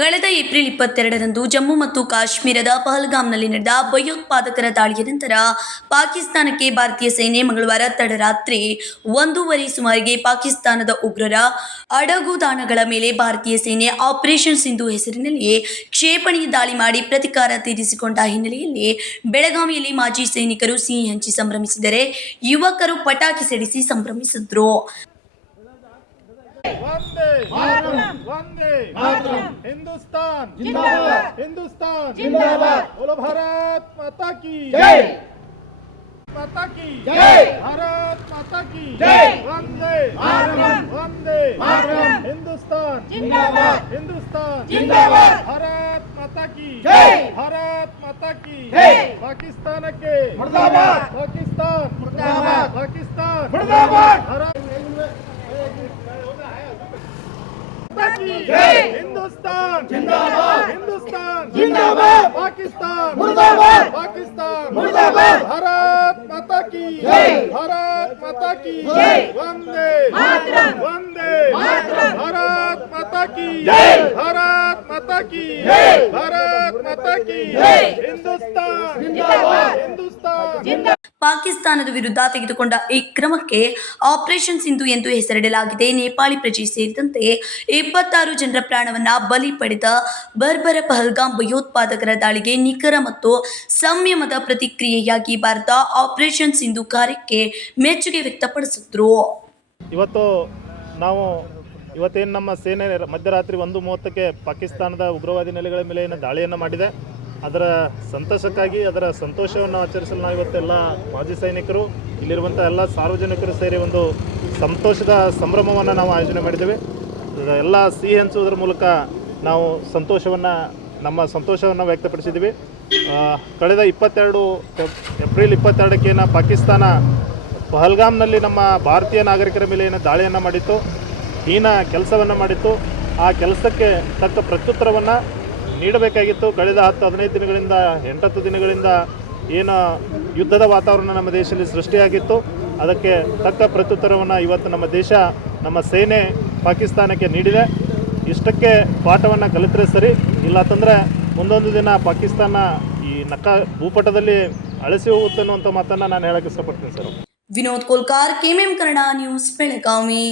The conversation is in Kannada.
ಕಳೆದ ಏಪ್ರಿಲ್ ಇಪ್ಪತ್ತೆರಡರಂದು ಜಮ್ಮು ಮತ್ತು ಕಾಶ್ಮೀರದ ಪಹಲ್ಗಾಮ್ನಲ್ಲಿ ನಡೆದ ಭಯೋತ್ಪಾದಕರ ದಾಳಿಯ ನಂತರ ಪಾಕಿಸ್ತಾನಕ್ಕೆ ಭಾರತೀಯ ಸೇನೆ ಮಂಗಳವಾರ ತಡರಾತ್ರಿ ಒಂದೂವರೆ ಸುಮಾರಿಗೆ ಪಾಕಿಸ್ತಾನದ ಉಗ್ರರ ಅಡಗುದಾಣಗಳ ಮೇಲೆ ಭಾರತೀಯ ಸೇನೆ ಆಪರೇಷನ್ ಸಿಂಧು ಹೆಸರಿನಲ್ಲಿ ಕ್ಷೇಪಣಿ ದಾಳಿ ಮಾಡಿ ಪ್ರತಿಕಾರ ತೀರಿಸಿಕೊಂಡ ಹಿನ್ನೆಲೆಯಲ್ಲಿ ಬೆಳಗಾವಿಯಲ್ಲಿ ಮಾಜಿ ಸೈನಿಕರು ಸಿಹಿ ಹಂಚಿ ಸಂಭ್ರಮಿಸಿದರೆ ಯುವಕರು ಪಟಾಕಿ ಸಿಡಿಸಿ ಸಂಭ್ರಮಿಸಿದ್ರು. वंदे वंदे हिंदुस्तान। जिंदाबाद। हिंदुस्तान। जिंदाबाद। बोलो भारत माता की। जय। माता की। जय। भारत माता की। जय। वंदे। वंदे। हिंदुस्तान। जिंदाबाद। हिंदुस्तान। जिंदाबाद। भारत माता की। जय। भारत माता की। जय। पाकिस्तान के। मुर्दाबाद। पाकिस्तान। मुर्दाबाद। पाकिस्तान। मुर्दाबाद। हिंदुस्तान जिंदाबाद हिंदुस्तान जिंदाबाद पाकिस्तान मुर्दाबाद पाकिस्तान मुर्दाबाद भारत माता की जय भारत माता की जय वंदे मातरम वंदे मातरम भारत माता की जय भारत माता की जय भारत माता की जय हिंदुस्तान जिंदाबाद हिंदुस्तान जिंदाबाद ಪಾಕಿಸ್ತಾನದ ವಿರುದ್ಧ ತೆಗೆದುಕೊಂಡ ಈ ಕ್ರಮಕ್ಕೆ ಆಪರೇಷನ್ ಸಿಂಧು ಎಂದು ಹೆಸರಿಡಲಾಗಿದೆ. ನೇಪಾಳಿ ಪ್ರಜೆ ಸೇರಿದಂತೆ ಇಪ್ಪತ್ತಾರು ಜನರ ಪ್ರಾಣವನ್ನ ಬಲಿ ಪಡೆದ ಬರ್ಬರ ಪಹಲ್ಗಾಮ್ ಭಯೋತ್ಪಾದಕರ ದಾಳಿಗೆ ನಿಖರ ಮತ್ತು ಸಂಯಮದ ಪ್ರತಿಕ್ರಿಯೆಯಾಗಿ ಭಾರತ ಆಪರೇಷನ್ ಸಿಂಧು ಕಾರ್ಯಕ್ಕೆ ಮೆಚ್ಚುಗೆ ವ್ಯಕ್ತಪಡಿಸಿದ್ರು. ಇವತ್ತು ನಾವು ಇವತ್ತೇನು ನಮ್ಮ ಸೇನೆ ಮಧ್ಯರಾತ್ರಿ ಒಂದು ಮೂವತ್ತಕ್ಕೆ ಪಾಕಿಸ್ತಾನದ ಉಗ್ರವಾದಿ ನೆಲೆಗಳ ಮೇಲೆ ದಾಳಿಯನ್ನು ಮಾಡಿದೆ. ಅದರ ಸಂತೋಷಕ್ಕಾಗಿ, ಅದರ ಸಂತೋಷವನ್ನು ಆಚರಿಸಲು ನಾವು ಇವತ್ತೆಲ್ಲ ಮಾಜಿ ಸೈನಿಕರು, ಇಲ್ಲಿರುವಂಥ ಎಲ್ಲ ಸಾರ್ವಜನಿಕರು ಸೇರಿ ಒಂದು ಸಂತೋಷದ ಸಂಭ್ರಮವನ್ನು ನಾವು ಆಯೋಜನೆ ಮಾಡಿದ್ದೇವೆ. ಎಲ್ಲ ಸಿಹಿ ಹಂಚುವುದರ ಮೂಲಕ ನಾವು ಸಂತೋಷವನ್ನು, ನಮ್ಮ ಸಂತೋಷವನ್ನು ವ್ಯಕ್ತಪಡಿಸಿದ್ದೀವಿ. ಕಳೆದ ಇಪ್ಪತ್ತೆರಡು ಏಪ್ರಿಲ್ ಇಪ್ಪತ್ತೆರಡಕ್ಕೆ ಏನು ಪಾಕಿಸ್ತಾನ ಪಹಲ್ಗಾಮ್ನಲ್ಲಿ ನಮ್ಮ ಭಾರತೀಯ ನಾಗರಿಕರ ಮೇಲೆ ಏನು ದಾಳಿಯನ್ನು ಮಾಡಿತ್ತು, ಹೀನ ಕೆಲಸವನ್ನು ಮಾಡಿತ್ತು. ಆ ಕೆಲಸಕ್ಕೆ ತಕ್ಕ ಪ್ರತ್ಯುತ್ತರವನ್ನು ನೀಡಬೇಕಾಗಿತ್ತು. ಕಳೆದ ಹತ್ತು, ಹದಿನೈದು ದಿನಗಳಿಂದ, ಎಂಟತ್ತು ದಿನಗಳಿಂದ ಏನು ಯುದ್ಧದ ವಾತಾವರಣ ನಮ್ಮ ದೇಶದಲ್ಲಿ ಸೃಷ್ಟಿಯಾಗಿತ್ತು. ಅದಕ್ಕೆ ತಕ್ಕ ಪ್ರತ್ಯುತ್ತರವನ್ನು ಇವತ್ತು ನಮ್ಮ ದೇಶ, ನಮ್ಮ ಸೇನೆ ಪಾಕಿಸ್ತಾನಕ್ಕೆ ನೀಡಿದೆ. ಇಷ್ಟಕ್ಕೆ ಪಾಠವನ್ನು ಕಲಿತರೆ ಸರಿ ಇಲ್ಲ ಅಂತಂದರೆ ಮುಂದೊಂದು ದಿನ ಪಾಕಿಸ್ತಾನ ಈ ನಕ್ಕ ಭೂಪಟದಲ್ಲಿ ಅಳಿಸಿ ಹೋಗುತ್ತೆ ಅನ್ನುವಂಥ ಮಾತನ್ನು ನಾನು ಹೇಳಕ್ಕೆ ಇಷ್ಟಪಡ್ತೀನಿ sir. Vinod Kolkar, KMM Kannada news, Belagavi.